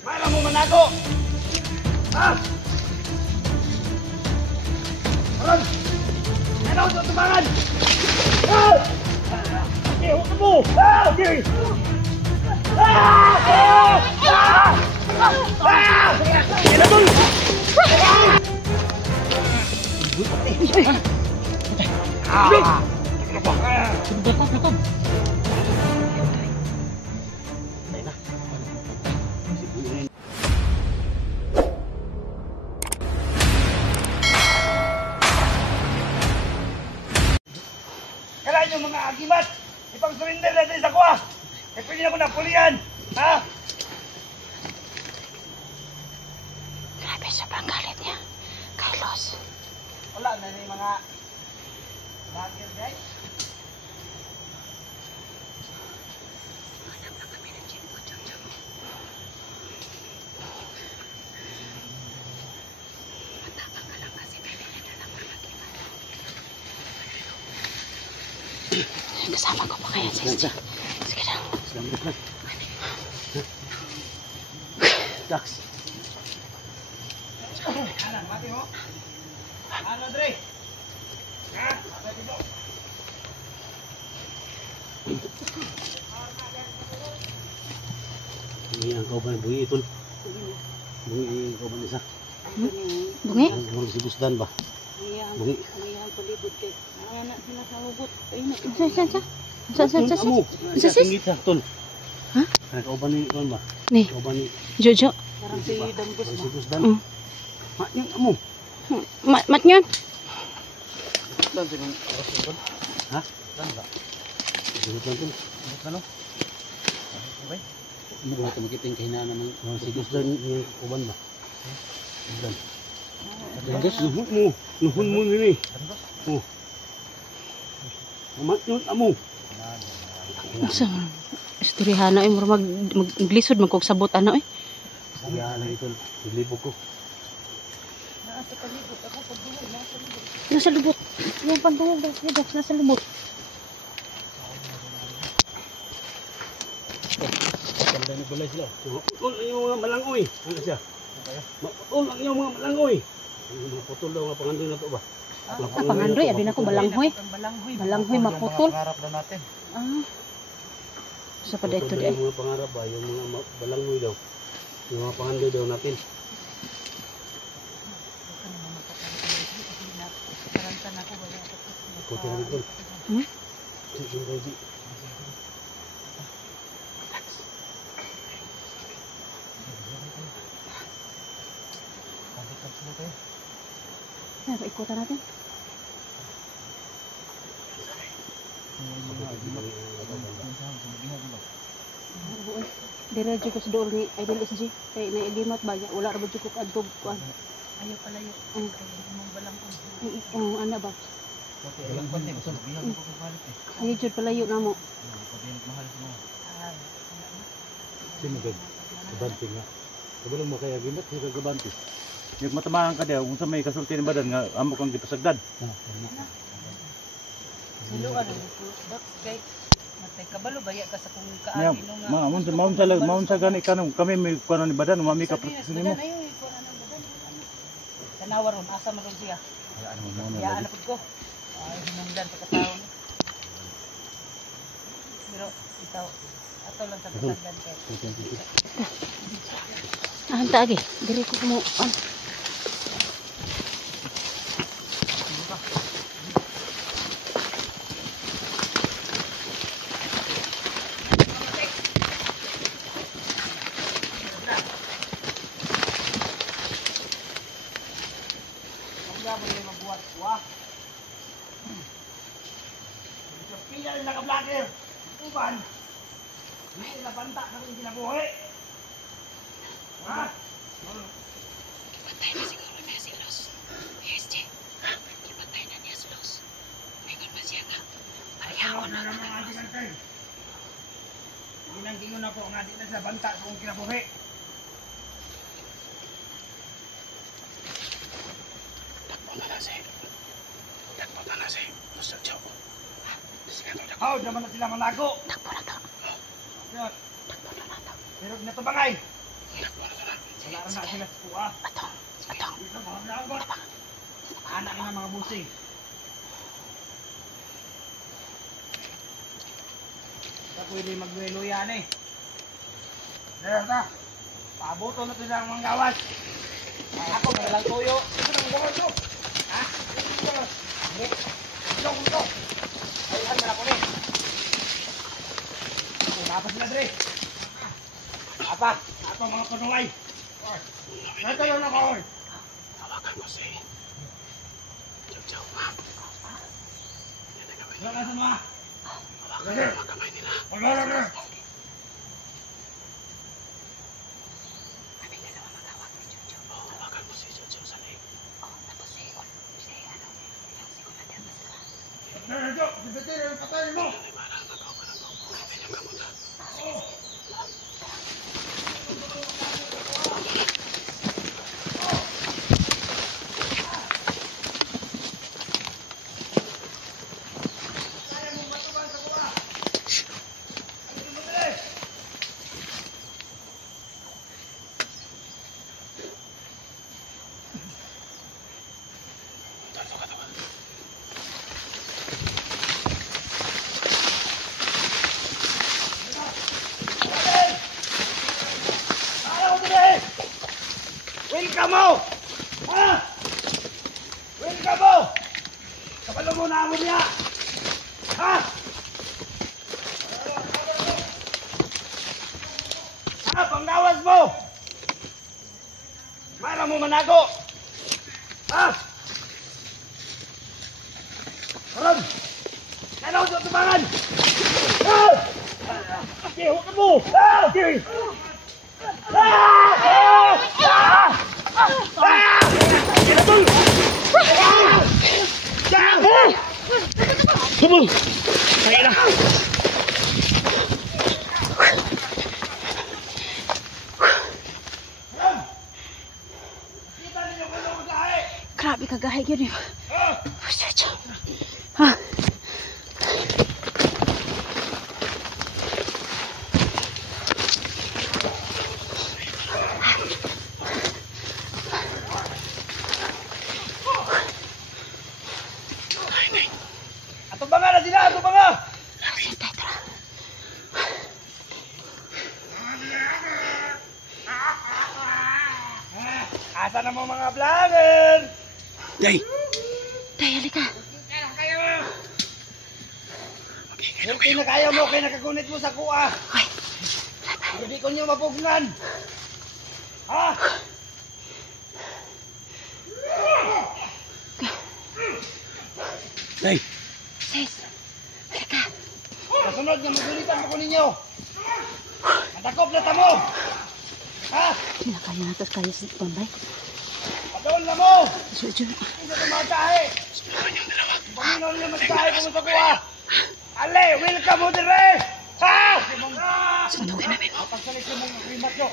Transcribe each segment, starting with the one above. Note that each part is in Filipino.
Para mo manago! Ha? Aron! Ano ito tumangan? Ah! Okay, huwag mo! Ah! Okay! Ah! Ah! Ah! Ah! Ano doon? Ah! Dakob. Kailan yung mga agimat? Ipang-surrender natin sa kuha. Eh, pwede na ko na pulihan. Ha? Grabe, sobrang galit niya. Carlos. Wala na yung mga vlogger, guys. Kasama ko pa kaya sa SG. Sige na. Selamat lang. Dax. Anan, mati mo. Ano, Dre? Ha? Mati dito. Ini ang kauban bunyi itu. Bunyi kauban isa. Bungi? Bunyi si Busdan ba? Bunyi. Sa tol. Ha? Ay kauban ni kon ba? Ni. Kauban ni Jojo. parang si Dambos ba? Si Busdan. Mak yang amo. Mat nyon. Dan sing ha? Dan ba? Busdan tol. Ano? Okay. Mo ba ito makiting kahinaan naman si Busdan yung kauban ba? Busdan. Dambos nuhun mo ni. Oh. Mak yun amo. Sa istoryahan na maglisod magkog sabot ano eh. Ya lang ito. Ilibog ko. Nasa lubot. Yung pantungog daw nasa lubot. Ganda ni balay sila. Maputol ang iyong mga malangoy. Ano siya? Maputol ang iyong mga malangoy. Mga putol daw nga pangandoy na ito ba? Pangandoy, abin ako balanghoy. Balanghoy maputol. Pangarap na natin. Ah. Sa pada ito di ay. Yung mga pangarap ba? Yung mga balangoy daw. Yung mga pangandoy daw natin. Ako tira dito. Sige. Ay, paikutan natin. Dire jud ko sa dool ni Idol SG kay naigimat ba niya wala ra ba jud ko adtog kuan. Ayaw palayo. Mong balangkon. Ana ba? Ilang pati gusto bihan ko palit eh. Ayaw jud palayo namo. Pagbihan mahal mo. Sino gid? Gabanti nga. Kabalo mo kaya gimat si gabanti. Yung matamaan ka daw unsa may kasulti ni badan nga amo kang gipasagdan. Silo ano dak kay matay kabalo baya ka sa kung kaagi no nga. Maun sa gani kanang kami may kuno ni badan umami ka proteksyon nimo. Tanawar ron asa man ron siya. Ya ano pud ko. Ay hinungdan pagkataon. Pero itaw ato lang sa kasagdan kay. Hanta agi, dire ko mo an. Pila yung naka-vlogger. Uban. May nabanta ka rin kinabuhi. Ha? Kipatay na siguro niya si Los. SG. Kipatay na niya si Los. Mingon ba siya nga? Pareho na naman ang ating antay. Ginanggingon ako nga di na sa banta kung kinabuhi. Takbo na si. Gusto siya. Oh, naman na sila manago. Takbo na to. Yun. Takbo na to. Pero natubangay. Takbo na Sige, Wala na sige. sila sa kuha. Atong. Atong. Dito mga blagot. Anak ng mga busing. Sa pwede magluya-luya ni. Dahil na. Pabuto na ito ng mga gawas. Ako may lang tuyo. Ito ng gawas to. Ha? Ito. Ayun na ako ni. Dapat sila dre. Apa mga panulay. Natayo na ko. Hawakan mo si Chow. Yan ang gawin. Wala ka sa mga. Hawakan mo ang kamay nila. Wala. Kami dalawa mag-awak ni Jojo. Hawakan mo si Chow sa leg. Oh, tapos si ano, yung si Kumadyan na sila. Narajo, bibitin ang patay mo. Ay, marang magaw ka na to. Kapin yung kamuta. Welcome mo! Ha? Welcome mo! Kapalo mo na niya! Ha? Ha? Panggawas mo! Mara mo manago! Ha? Karon! Kailangan ko tumangan! Ha? Okay, huwag ka mo! Ha? Okay! Come on! Kaya na! Grabe kagahay yun eh. Jojo. Ha? Ato ba nga na sila? Ato ba nga? Sintay, tara. Asa na mo mga vlogger? Day! Tay, halika. Hindi na kaya mo, kaya nakagunit mo sa kuha. Ay, Hindi ko niyo mapugnan. Ha? Day! sis. Halika. Kasunod nga magulitan mo ko ninyo. Matakop na tamo. Ha? Hindi na kaya natin kaya sa tambay. Pagawin na mo. Jojo. Hindi na tumatahe. Panginoon niya magtahe ko mo sa kuha. Ale, welcome mo dire. Ha? Sunugin namin. Pagsalit mo ng rimat nyo.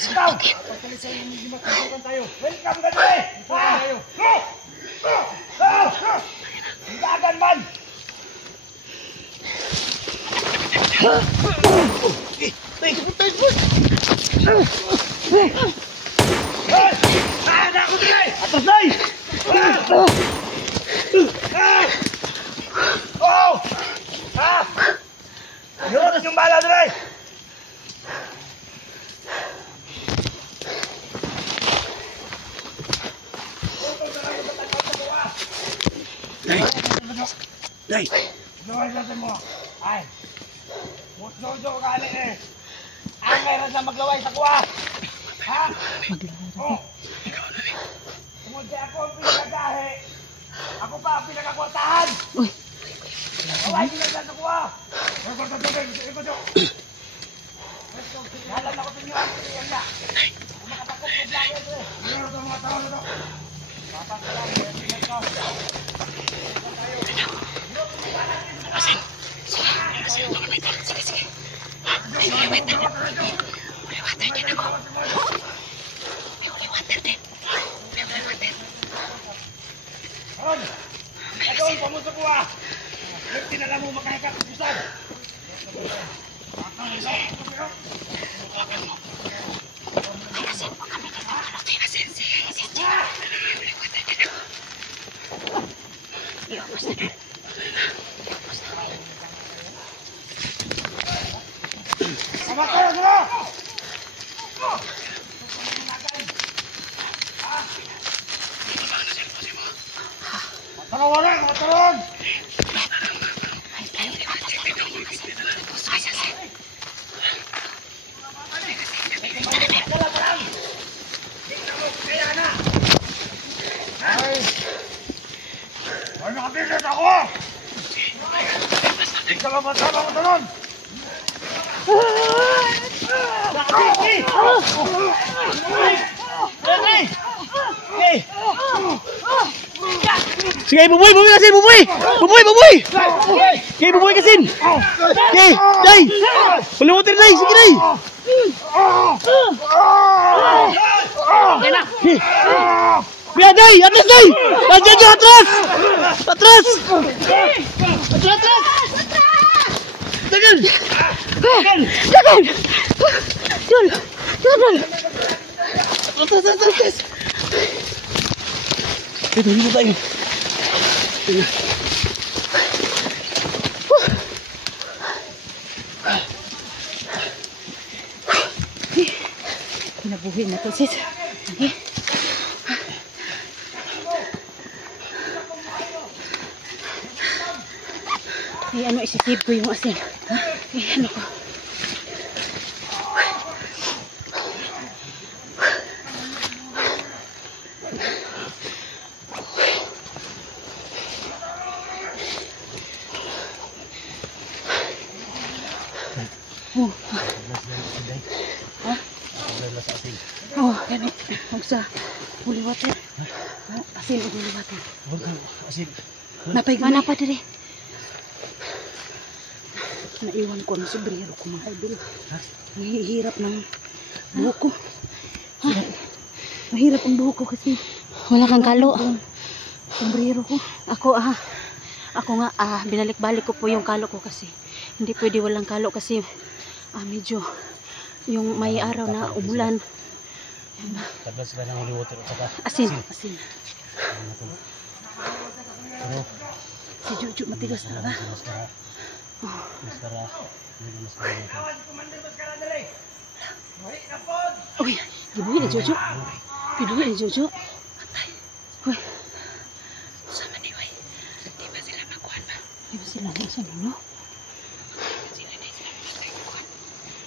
Ikaw! Pagsalit sa yung rimat nyo tayo. Welcome ka dire. Ha? Hindagan man. Ada ako dire. Atas day. Oh! Ha? Yun yung bala dire. Day! Day! Luwag natin mo. Ay. Musnojo ka alin eh. Ang meron na maglaway sa kuha. Ha? Oh. Kumundi ako ang pinagagahe. Ako pa ang pinagakwartahan. Uy. Kaway pinagagahe sa kuha. Halan ako sa inyo ang pinagagahe niya. Makatakot ko vlogger ito eh. Meron ito mga tao na ito. Papang ka lang. Meron ko. Sige, sige. Ay, may water. May water din ako. May water din. May water. Ron! Ito ang pamuso ko ah! Yung tinala mo makakakapusan! Tawarin, mataron! Ay, tayo, liwatan mo. Ay, sasay. Ay! Ay, nakapilit ako! Ika lang matama ko talon! Sige, buboy kasin, buboy! Okay, buboy kasin! Okay, day! Paliwatin, day! Sige, day! Biar, day! Atas, day! Jaju, atas! Atas! Jangan! Dul! Atas! Ito, dito tayo. Kinabuhi na to, sis. Okay. Ay, ano, isisave ko yung asin. Ay, ano ko. Oh, gani. Huwag sa holy water. Asin, holy water. Asin. Napay gana pa dire. Naiwan ko ang sombrero ko, mga idol. Mahihirap ng buhok ko. Mahirap ang buhok ko kasi wala kang kalo. Sombrero ko. Ako nga, binalik-balik ko po yung kalo ko kasi hindi pwede walang kalo kasi medyo yung may araw na umulan. Tablas ba ng holy water at saka Asin. Pero, Si Juju matigas talaga. maskara. Uy, gibuhi ni Jojo. Gibuhi ni Jojo. Uy. Sama ni Uy. Di ba sila makuhan ba? Di ba sila nasa ninyo? Sila na sila makuhan.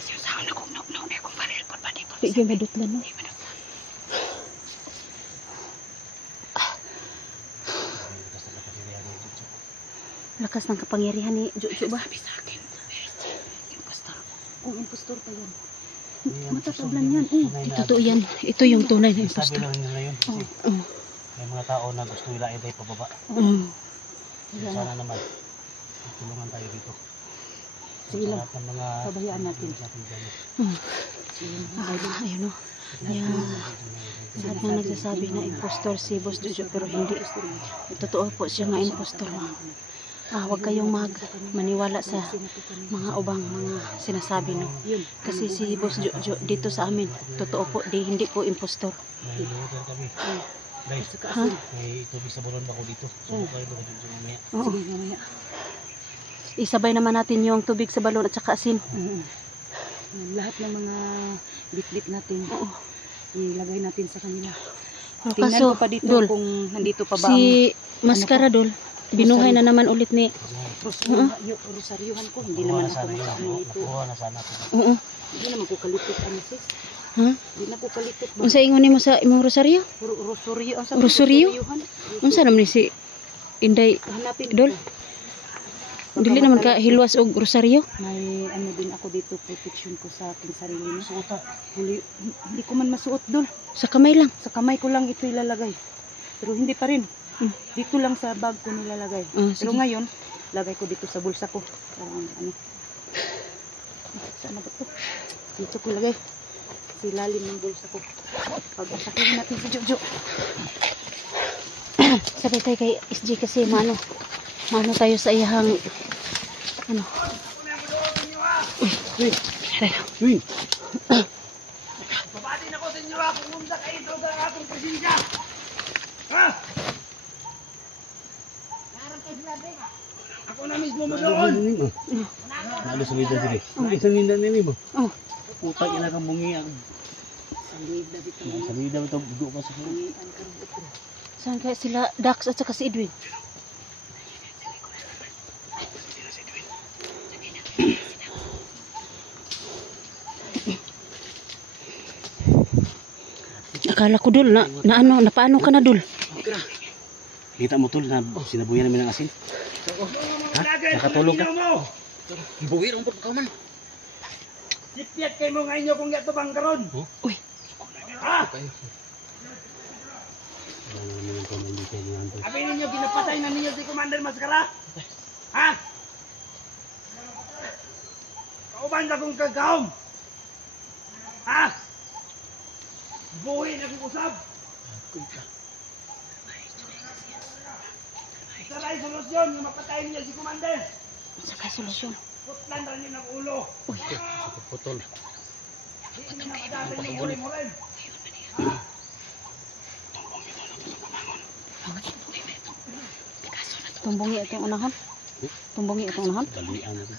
Siya sa akin akong nauna akong baril po ba di po. Di ba madutlan no? Di ba madutlan. Lakas ng kapangyarihan ni Jojo ba? Sabi sa akin. Impostor. Kung impostor pa yan. Matatablan yan. Totoo yan. Ito yung tunay na impostor. Sabi lang nila yun. May mga tao na gusto nila ay pababa. Sana naman tulungan tayo dito. Sige lang. Sa mga Pabayaan natin. Ayun o. Lahat na nagsasabi na impostor si Boss Jojo pero hindi. Totoo po siya nga impostor. Huwag kayong maniwala sa mga ubang mga sinasabi no. Kasi si Boss Jojo dito sa amin, totoo po, hindi po impostor. May lugar kami. Guys, may tubig sa bulon ba ko dito? Subo kayo ba dito mamaya? Sige, mamaya. Isabay naman natin yung tubig sa balon at saka asin. Lahat ng mga bit-bit natin, ilagay natin sa kanila. Kaso, Tingnan ko pa dito Dol, kung nandito pa ba si Maskara Dol, binuhay na naman ulit ni rosaryuhan ko. Hindi naman ako makaano ito. Nakuha na sana. Hindi naman ko kalipit ano sis. Hindi na ko kalipit. Unsa ingon nimo sa imong rosaryo? Rosaryo. Ang Rosaryo? Unsa naman ni si Inday hanapin Dol? Dili naman ka hilwas og rosaryo? May ano din ako dito, protection ko sa aking sarili. Suota. Hindi ko man masuot Dol. Sa kamay lang. Sa kamay ko lang ito ilalagay. Pero hindi pa rin. Dito lang sa bag ko nilalagay. Pero ngayon, lagay ko dito sa bulsa ko. Parang ano. Saan na ba ito? Dito ko lagay. Sa ilalim ng bulsa ko. Pag-atakin natin si Jojo. Sabay tayo kay SG kasi mano tayo sa iyahang ano. Uy. Babati na ko sa inyo kung munda kayo ito sa atong presensya. Ha? Ako na mismo mo doon. Nalo sa video dire. Isang ninda nini mo. Puta ina kang bungi ang Salida dito. Salida ito, budo ka sa kuya. Ang karon ito. Saan kaya sila Dax at saka si Edwin? Akala ko dul na ano, napaano ka na dul? Kita mo tol na sinabuyan namin ng asin. Nakatulog ka? Buwir ang pagkaman. Sipyat kayo mo ngayon kung yato bang karon. Uy, Ha? Wala naman ang pamilya hindi kayo niyan tol. Sabi ninyo, ginapatay na ninyo si Commander Mascara? Ha? Kauban na kong kagawm? Ha? Buhay na kong usab? Isa na yung solusyon, yung mapatay ninyo si Commander. saka solusyon. Putlan na ninyo ng ulo. Putol. Hindi nyo makadali yung huli-murin. Tumbungi itong unahan. Tumbungi itong unahan. Dalian na.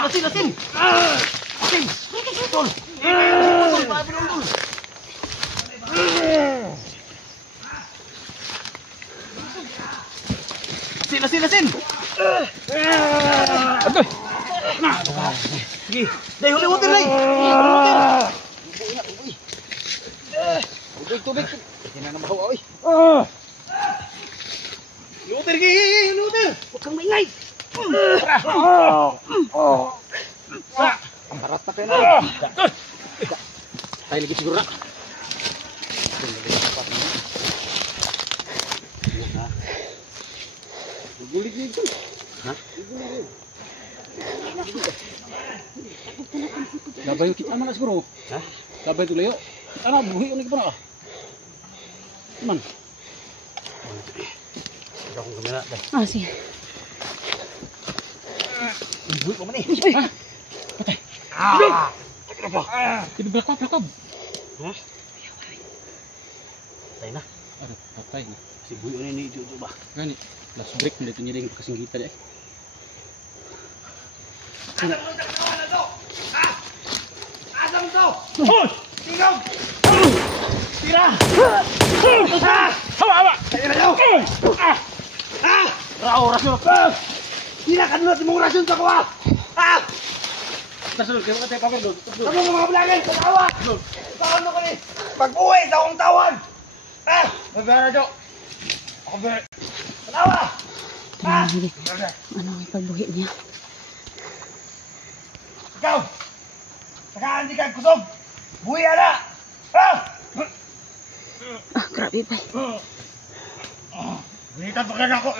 Lasin! Lasin! Tol! Tol! Pabi ng tol! Lasin! Adoy! Sige! Day, huli water, day! Tubig! Hindi na namahawa, oy! Water, gigi! Water! Huwag kang maingay! Ang barat na kayo na. Tayo lagi siguro na. Gulit dito. Ha? Labay yung kita man siguro. Ha? Labay ito layo. Ano, buhi unik pa na. Man. Ito akong kamera. Ah, sige. Buhi pa man eh. Ha? Patay. Apa? Hindi belakab. Ha? Patay na. Aduh, patay na. Si buhi ini Jojo ba? Gani, last break na dito niya kasing kita deh. Asam mo sa katawan na to! Ha? Asam to! Hoy! Tingog! Tira! Ha? Hawa! Tayo na daw! Ha? Rao, rasyon. Tira ka nunod mong rasyon sa kuha! Ha? Tasunod kayo tayo papel doon. Kamu mga vlogger, katawa! Taon mo ko ni! Pag-uwi sa akong tawan! Ha? Magana daw. Ako ba? Katawa! Ha? Ano ang ipagbuhi niya? Ikaw! Saka hindi ka kusog! Buhi na! Ha? Ah, grabe pa. Buhitan pa ka na ako!